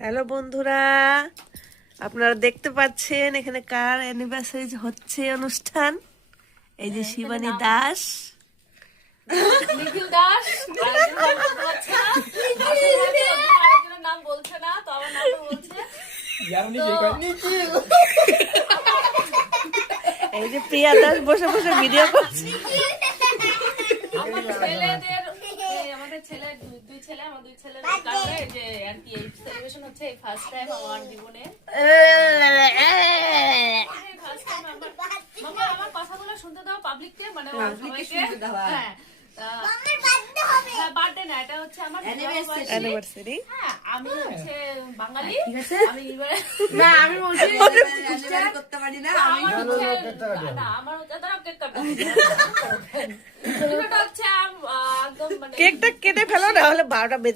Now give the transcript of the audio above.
Hello বন্ধুরা, আপনারা দেখতে পাচ্ছেন এখানে কার অ্যানিভার্সারি হচ্ছে অনুষ্ঠান। এই যে শিবানী দাস, নিখিল দাস, নাম বলছে না তো আমার নাম বলছে। এই যে প্রিয়া দাস বসে বসে ভিডিও করছে। আমাদের ছেলে দুই ছেলে আমার দুই ছেলের কারণে যে আর কি এই সেলিব্রেশন হচ্ছে এই ফার্স্ট টাইম আমার জীবনে। মামা আমার কথাগুলো শুনতে দাও পাবলিককে, মানে সবাইকে। হ্যাঁ, বার্থডে না, এটা হচ্ছে আমার অ্যানিভার্সারি। হ্যাঁ, আমি হচ্ছে বাঙালি, আমি না আমি বলছি করতে পারি না আমি আমার কেক কাটা হচ্ছে একদম মানে কেকটা কেটে ফেলো, না হলে 12টা বেজে